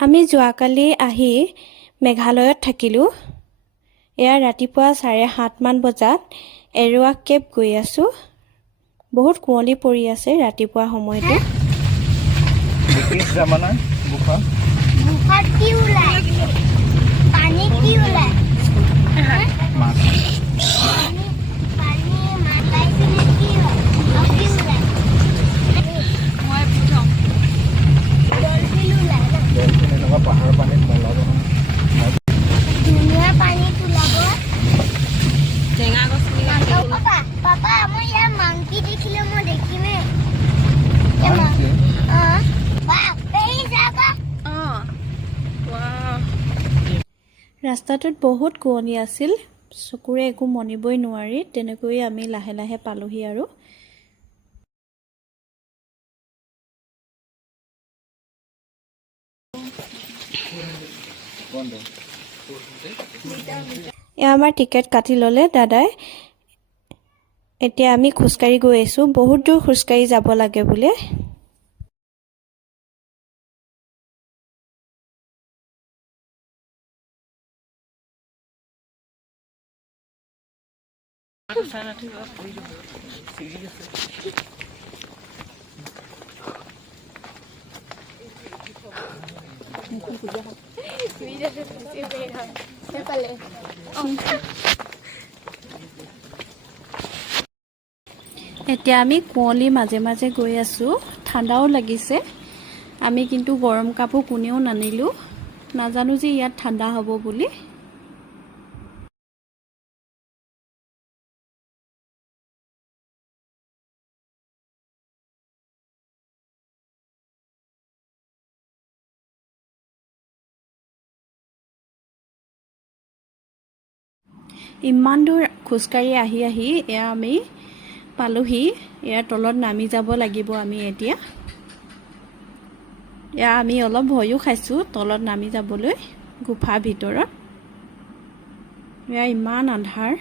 আমি যোৱাকালি আহি মেঘালয়ত থাকিলোঁ। এয়া ৰাতিপুৱা 7:30 মান বজাত এৰুৱাক কেব গৈ আছোঁ। বহুত কুঁৱলী পৰি আছে ৰাতিপুৱা সময়টো। কি ওলাই পানী কি ওলাই পাহাৰ পানীত মলাব ধুনীয়া পানী ওলাব টেঙা গছ পাপা মই ইয়াৰ মাংকি দেখিলে মই দেখিমে ৰাস্তাটোত বহুত কুঁৱলী আছিল, চকুৰে একো মনিবই নোৱাৰি। তেনেকৈ আমি লাহে লাহে পালোহি আৰু এয়া আমাৰ টিকেট কাটি ল'লে দাদাই। এতিয়া আমি খোজকাঢ়ি গৈ আছোঁ। বহুত দূৰ খোজকাঢ়ি যাব লাগে বোলে। এতিয়া আমি কুঁৱলীৰ মাজে মাজে গৈ আছোঁ। ঠাণ্ডাও লাগিছে। আমি কিন্তু গৰম কাপোৰ কোনেও নানিলোঁ, নাজানো যে ইয়াত ঠাণ্ডা হ'ব বুলি। ইমান দূৰ খোজকাঢ়ি আহি আহি এয়া আমি পালোহি। ইয়াৰ তলত নামি যাব লাগিব আমি এতিয়া। এয়া আমি অলপ ভয়ো খাইছোঁ তলত নামি যাবলৈ গুফাৰ ভিতৰত। এয়া ইমান আন্ধাৰ।